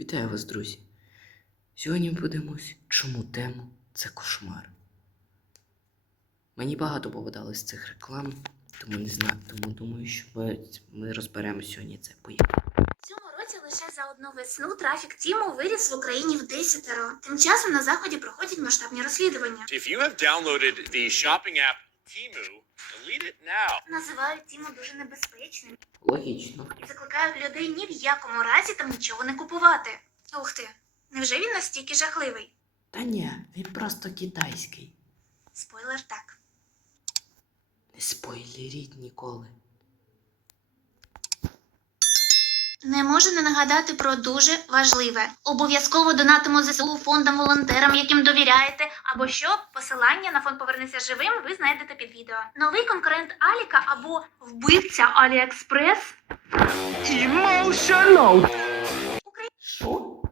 Вітаю вас, друзі. Сьогодні ми подивимось, чому тему це кошмар. Мені багато попадалось цих реклам, тому не знаю, тому думаю, що ми, ми розберемо сьогодні це поїхали. Цьому році лише за одну весну трафік Тіму виріс в Україні в десятеро. Тим часом на заході проходять масштабні розслідування. If you have downloaded the shopping app Timu. Називають Тіму дуже небезпечним Логічно. і закликають людей ні в якому разі там нічого не купувати. Ух ти, невже він настільки жахливий? Та ні, він просто китайський. Спойлер так. Не спойлеріть ніколи. Не можу не нагадати про дуже важливе. Обов'язково донатимо ЗСУ фондам волонтерам, яким довіряєте, або що посилання на фонд Повернися живим ви знайдете під відео. Новий конкурент Аліка або вбивця Аліекспрес Що?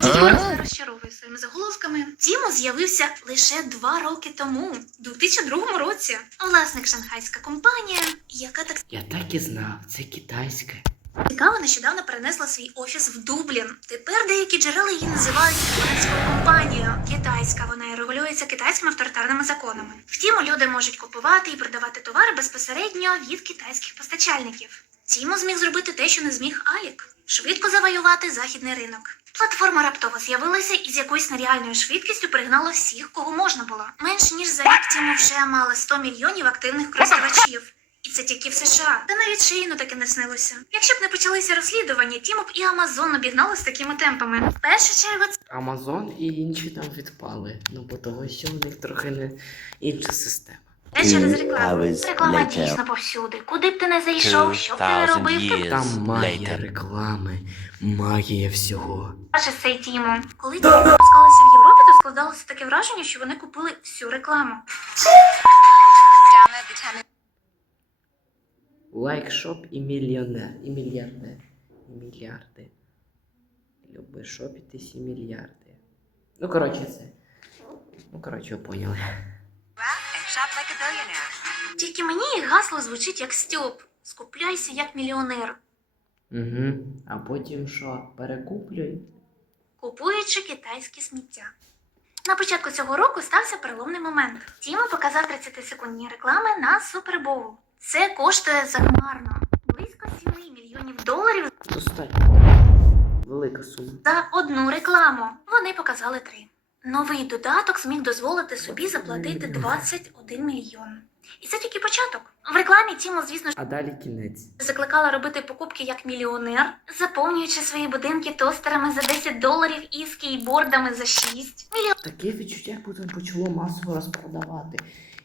Тімо розчаровує своїми заголовками. Тімо з'явився лише два роки тому, у 2002 році. Власник шанхайська компанія, яка так Я так і знав, це китайське. Цікаво нещодавно перенесла свій офіс в Дублін. Тепер деякі джерела її називають китайською компанією. Китайська вона і регулюється китайськими авторитарними законами. Втім, люди можуть купувати і продавати товари безпосередньо від китайських постачальників. Тімо зміг зробити те, що не зміг Алік швидко завоювати західний ринок. Платформа раптово з'явилася і з якоюсь нереальною швидкістю пригнала всіх, кого можна було. Менш ніж за рік Тімо вже мала 100 мільйонів активних користувачів. І це тільки в США. Та навіть Шиїну таке не снилося. Якщо б не почалися розслідування, Тімо б і Амазон обігнали з такими темпами. Перша черга Амазон і інші там відпали. Ну, бо того, що у них трохи не інша система. це через рекламу. Реклама later. дійсно повсюди. Куди б ти не зайшов, що б ти не 2000 робив, ти years Там магія later. реклами, магія всього. Бачиш цей Тімо. Коли ті запускалися в Європі, то складалося таке враження, що вони купили всю рекламу. Лайкшоп і мільйонер, і мільярдер, і мільярди. Любиш шопітись і мільярди. Ну, коротше, це. Ну, коротше, ви поняли. Тільки мені гасло звучить як Стьоп. Скупляйся як мільйонер, Угу. А потім що? Перекуплюй. купуючи китайське сміття. На початку цього року стався переломний момент. Тіма показав 30-секундні реклами на Супербоул. Це коштує захмарно близько 7 мільйонів доларів Достатньо. Велика сума. за одну рекламу. Вони показали три. Новий додаток зміг дозволити собі заплатити 21 мільйон. І це тільки початок. В рекламі Тімо, звісно ж, А далі кінець. закликала робити покупки як мільйонер, заповнюючи свої будинки тостерами за 10 доларів і скейтбордами за 6. Таке відчуття, як потім почало масово розпродавати.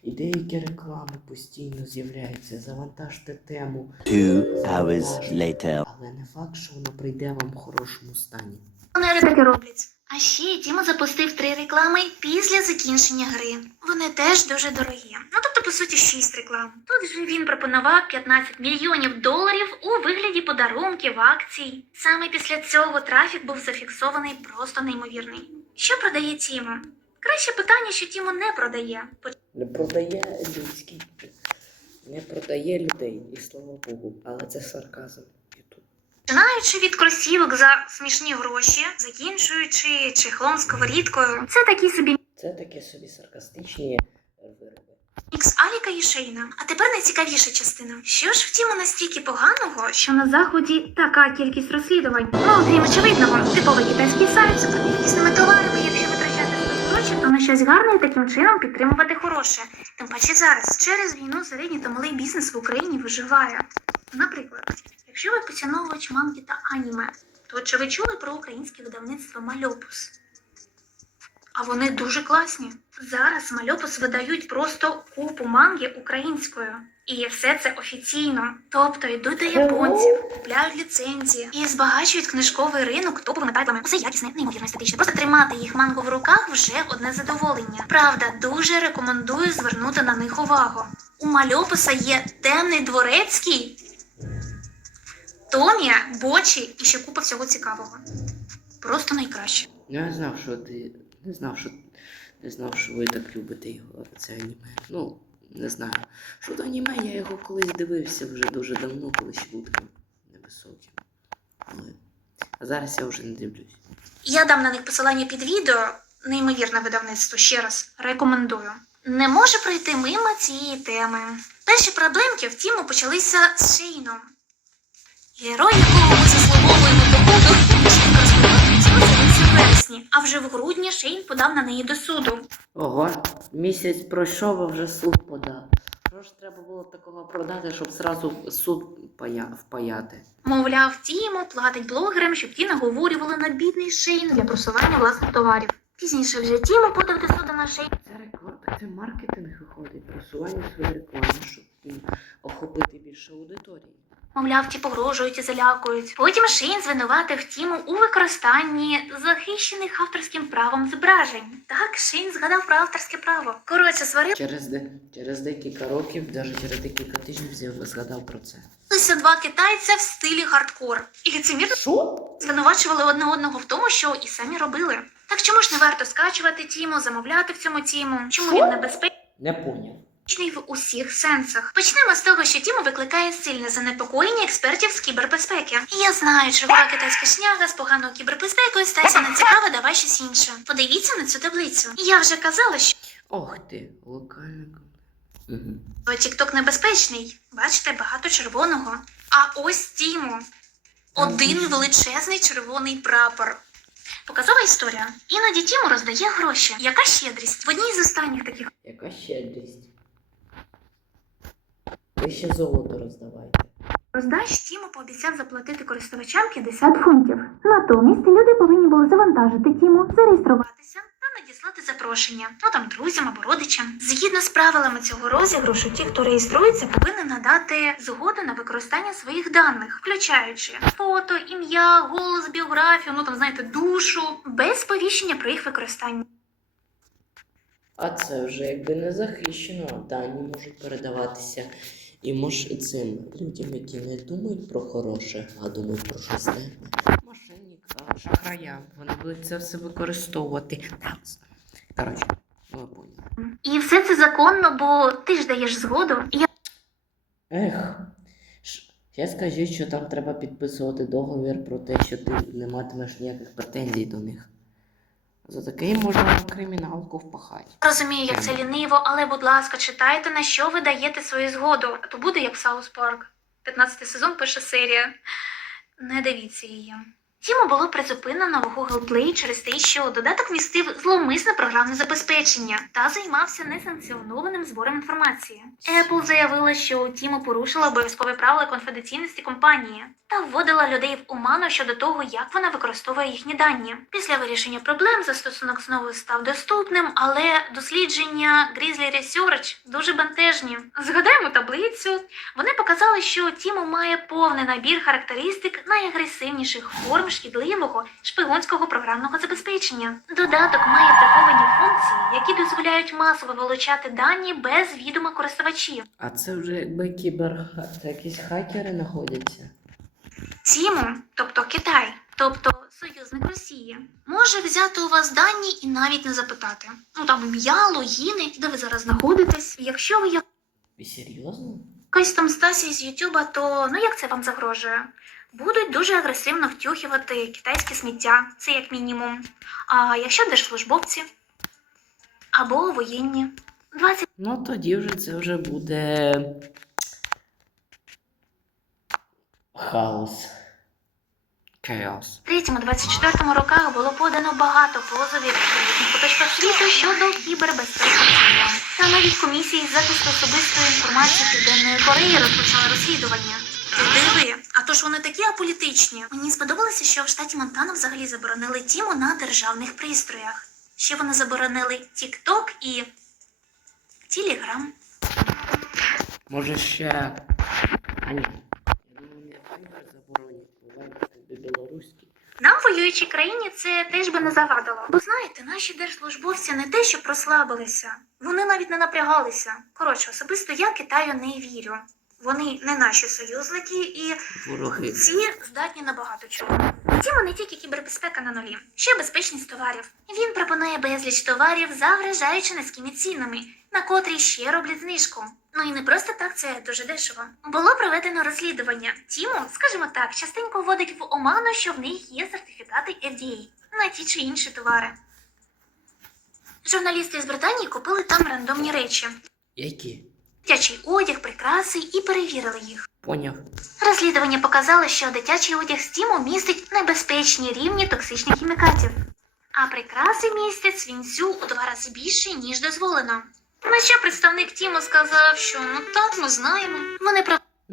І деякі реклами постійно з'являються. Завантажте тему. Two hours later. Але не факт, що воно прийде вам в хорошому стані. Мільйонери таке роблять. А ще Тімо запустив три реклами після закінчення гри. Вони теж дуже дорогі. Ну тобто, по суті, шість реклам. Тут же він пропонував 15 мільйонів доларів у вигляді подарунків, акцій. Саме після цього трафік був зафіксований просто неймовірний. Що продає Тімо? Краще питання, що Тімо не продає. Не продає людський. Не продає людей, і слава Богу. Але це сарказм. Починаючи від кросівок за смішні гроші, закінчуючи чехлом сковорідкою. Це такі собі Це такі собі саркастичні вироби. Мікс Аліка і Шейна. А тепер найцікавіша частина. Що ж втім настільки поганого, що на заході така кількість розслідувань. Ну, окрім очевидного, типовий китайський сайт з якісними товарами, якщо витрачати свої гроші, то на щось гарне і таким чином підтримувати хороше. Тим паче зараз через війну середній та малий бізнес в Україні виживає. Наприклад, якщо ви поціновувач манги та аніме, то чи ви чули про українське видавництво Мальопус? А вони дуже класні. Зараз мальопис видають просто купу манги українською. І все це офіційно. Тобто йдуть до японців, купляють ліцензії і збагачують книжковий ринок топовими тайтлами. Усе якісне, неймовірно естетичне. Просто тримати їх мангу в руках вже одне задоволення. Правда, дуже рекомендую звернути на них увагу. У мальописа є темний дворецький, Томія, Бочі і ще купа всього цікавого. Просто найкраще. Я не знав, що ти. Не знав, що. Не знав, що ви так любите його, це аніме. Ну, не знаю. Щодо аніме, я його колись дивився вже дуже давно, коли ще був таким невисоким. Але А зараз я вже не дивлюсь. Я дам на них посилання під відео. Неймовірне видавництво ще раз рекомендую. Не може пройти мимо цієї теми. Перші проблемки в тіму почалися з Шейном. Герой, якого ми заслуговуємо до буду, жінка розповіла, вересні, а вже в грудні Шейн подав на неї до суду. Ого, місяць пройшов, а вже суд подав. Що ж треба було такого продати, щоб зразу суд пая... впаяти? Мовляв, Тімо платить блогерам, щоб ті наговорювали на бідний Шейн для просування власних товарів. Пізніше вже Тімо подав до суду на Шейн. Це реклама, це маркетинг виходить, просування своєї реклами, щоб м, охопити більше аудиторії. Мовляв, ті погрожують і залякують. Потім Шейн звинуватив Тіму у використанні захищених авторським правом зображень. Так, Шейн згадав про авторське право. Коротше, сварилися Через, де, через декілька років, навіть через декілька тижнів, з'яв- згадав про це. два китайця в стилі хардкор. І лицемірно Що? звинувачували одне одного в тому, що і самі робили. Так чому ж не варто скачувати Тіму, замовляти в цьому Тіму? Чому він небезпечний? Не поняв. В усіх сенсах. Почнемо з того, що Тімо викликає сильне занепокоєння експертів з кібербезпеки. І я знаю, чергова китайська шняга з поганою кібербезпекою стається не цікава, давай щось інше. Подивіться на цю таблицю. Я вже казала, що Ох ти, локальна. TikTok небезпечний. Бачите, багато червоного. А ось Тімо. Один величезний червоний прапор. Показова історія. Іноді Тімо роздає гроші. Яка щедрість? В одній з останніх таких Яка щедрість? Ви ще золото роздавайте. Роздач Тімо пообіцяв заплатити користувачам 50 фунтів. Натомість люди повинні були завантажити Тіму, зареєструватися та надіслати запрошення, ну там друзям або родичам. Згідно з правилами цього розіграшу, ті, хто реєструється, повинні надати згоду на використання своїх даних, включаючи фото, ім'я, голос, біографію, ну там знаєте, душу, без сповіщення про їх використання. А це вже якби не захищено, дані можуть передаватися. І може цим людям, які не думають про хороше, а думають про щось темне. Мошенникам, шахраям. Вони будуть це все використовувати. Коротше, ви поняли. І все це законно, бо ти ж даєш згоду. І я Ех. Ще скажіть, що там треба підписувати договір про те, що ти не матимеш ніяких претензій до них. За такий можна криміналку впахати. Розумію, як це ліниво, але будь ласка, читайте, на що ви даєте свою згоду. А то буде як Саус Парк. 15 сезон, перша серія. Не дивіться її. Тіму було призупинено Google Play через те, що додаток містив зловмисне програмне забезпечення та займався несанкціонованим збором інформації. Apple заявила, що Тіму порушила обов'язкові правила конфіденційності компанії та вводила людей в оману щодо того, як вона використовує їхні дані. Після вирішення проблем застосунок знову став доступним, але дослідження Grizzly Research дуже бентежні. Згадаємо таблицю. Вони показали, що Тіму має повний набір характеристик найагресивніших форм шкідливого шпигунського програмного забезпечення. Додаток має приховані функції, які дозволяють масово вилучати дані без відома користувачів. А це вже якби кібер... Це якісь хакери знаходяться. Тіму, тобто Китай, тобто союзник Росії, може взяти у вас дані і навіть не запитати. Ну там ім'я, логіни, де ви зараз знаходитесь. Якщо ви Ви серйозно? якась там Стасі з Ютуба, то ну як це вам загрожує? Будуть дуже агресивно втюхувати китайське сміття, це як мінімум. А якщо держслужбовці або воєнні. 20 Ну тоді вже це вже буде. Хаос. Chaos. 23-24 роках було подано багато позовів у куточках світу щодо кібербезпеки. Та навіть комісії з захисту особистої інформації Південної Кореї розпочали розслідування. Диви, ж вони такі аполітичні. Мені сподобалося, що в штаті Монтана взагалі заборонили тіму на державних пристроях. Ще вони заборонили TikTok і Telegram. Може ще. А ні. Нам, воюючій країні, це теж би не завадило. Бо знаєте, наші держслужбовці не те, що прослабилися, вони навіть не напрягалися. Коротше, особисто я Китаю не вірю. Вони не наші союзники, і Вороги. ці здатні на багато чого. Втім, не тільки кібербезпека на нулі, ще безпечність товарів. Він пропонує безліч товарів за вражаючи низькими цінами, на котрі ще роблять знижку. Ну і не просто так, це дуже дешево. Було проведено розслідування. Тіму, скажімо так, частенько вводить в оману, що в них є сертифікати FDA на ті чи інші товари. Журналісти з Британії купили там рандомні речі, Які? Дитячий одяг, прикраси і перевірили їх. Поняв. Розслідування показало, що дитячий одяг з Тіму містить небезпечні рівні токсичних хімікатів, а прикраси містять свінцю у два рази більше, ніж дозволено. На що представник Тіму сказав, що ну так, ми знаємо. Вони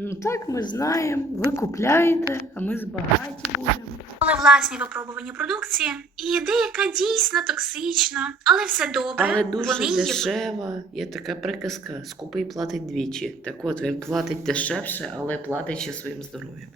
Ну так ми знаємо. Ви купляєте, а ми збагаті будемо. Були власні випробування продукції, і деяка дійсно токсична, але все добре. Але дуже Вони дешева. Є така приказка: скупий платить двічі. Так от він платить дешевше, але платить ще своїм здоров'ям.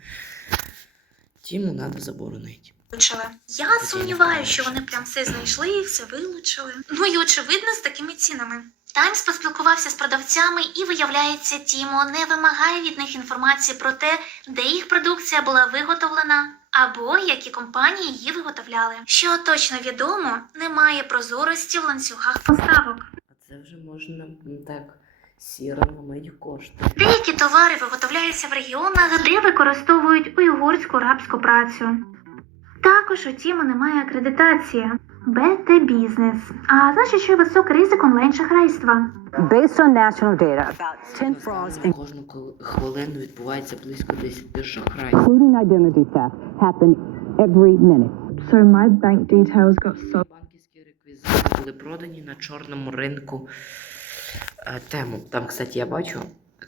Тіму треба заборонити. Вилучили. Я сумніваюся, що вони прям все знайшли і все вилучили. Ну і очевидно з такими цінами. Таймс поспілкувався з продавцями і виявляється, Тімо не вимагає від них інформації про те, де їх продукція була виготовлена. Або які компанії її виготовляли. Що точно відомо, немає прозорості в ланцюгах поставок. А це вже можна так сіро намить кошти. Деякі товари виготовляються в регіонах, де використовують уйгурську рабську працю. Також у Тіму немає акредитації БТ бізнес, а значить, що є високий ризик онлайн шахрайства. Based on national data, about 10 frauds, Кожну хвилину відбувається близько 10 шахрай. including identity theft, happen every minute. So my bank details got sold. Банківські реквізити були продані на чорному ринку е, тему. Там, кстати, я бачу.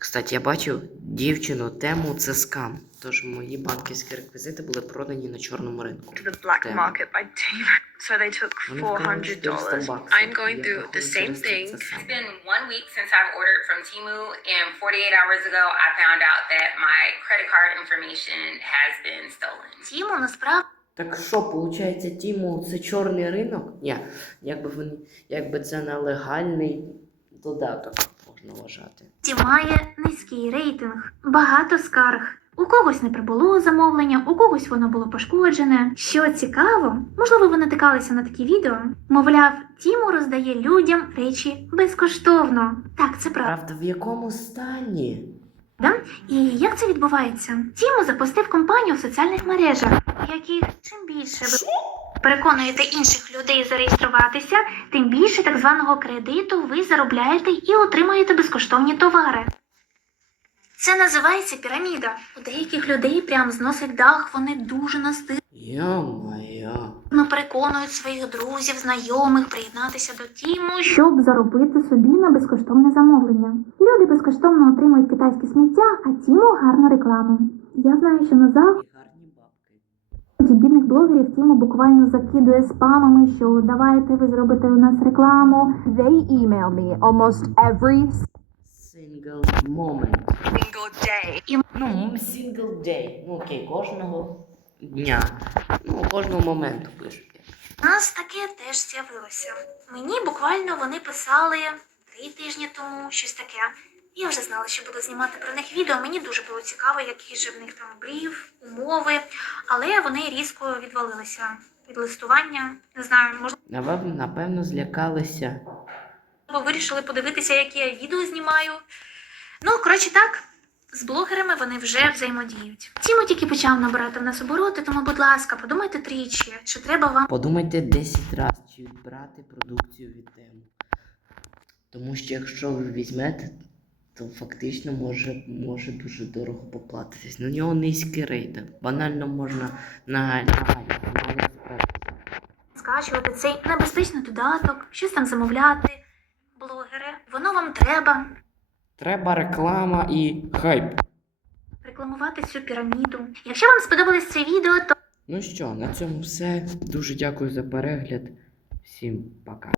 Кстати, я бачив дівчину тему це скам. Тож мої банківські реквізити були продані на чорному ринку. to the black Damn. market by Temu. So they took Вони four вкрали hundred 400 dollars. баксів. I'm going Я through the same thing. It's been one week since I've ordered from Timu, and 48 hours ago, I found out that my credit card information has been stolen. Тіму насправді Так що, виходить, Тіму, це чорний ринок? Ні, якби вони, якби це нелегальний додаток, можна вважати. має низький рейтинг, багато скарг. У когось не прибуло замовлення, у когось воно було пошкоджене. Що цікаво, можливо, ви натикалися на такі відео. Мовляв, Тіму роздає людям речі безкоштовно. Так, це правда. Правда, в якому стані? І як це відбувається? Тіму запустив компанію в соціальних мережах, яких чим більше ви переконуєте інших людей зареєструватися, тим більше так званого кредиту ви заробляєте і отримуєте безкоштовні товари. Це називається піраміда. У деяких людей прям зносить дах, вони дуже настирно Йо-моє. переконують своїх друзів, знайомих приєднатися до тіму, щоб заробити собі на безкоштовне замовлення. Люди безкоштовно отримують китайське сміття, а тіму гарну рекламу. Я знаю, що на заході блогерів тіму буквально закидує спамами, що давайте ви зробите у нас рекламу. They email me almost every Single moment. Single day. Ну, single day. Ну окей, кожного дня. Ну, кожного моменту пишуть. У нас таке теж з'явилося. Мені буквально вони писали три тижні тому, щось таке. Я вже знала, що буду знімати про них відео. Мені дуже було цікаво, який же в них там брів, умови, але вони різко відвалилися від листування. Не знаю, можливо, Напевно, напевно, злякалися. вирішили подивитися, які я відео знімаю. Ну, коротше, так. З блогерами вони вже взаємодіють. Тімо тільки почав набирати в нас обороти, тому, будь ласка, подумайте тричі, чи треба вам Подумайте 10 разів, чи відбрати продукцію від тему. Тому що якщо ви візьмете, то фактично може, може дуже дорого поплатитись. На нього низький рейтинг. Банально можна на на скачувати цей небезпечний додаток, щось там замовляти. Блогери, воно вам треба Треба реклама і хайп. рекламувати цю піраміду. Якщо вам сподобалось це відео, то Ну що, на цьому все. Дуже дякую за перегляд. Всім пока.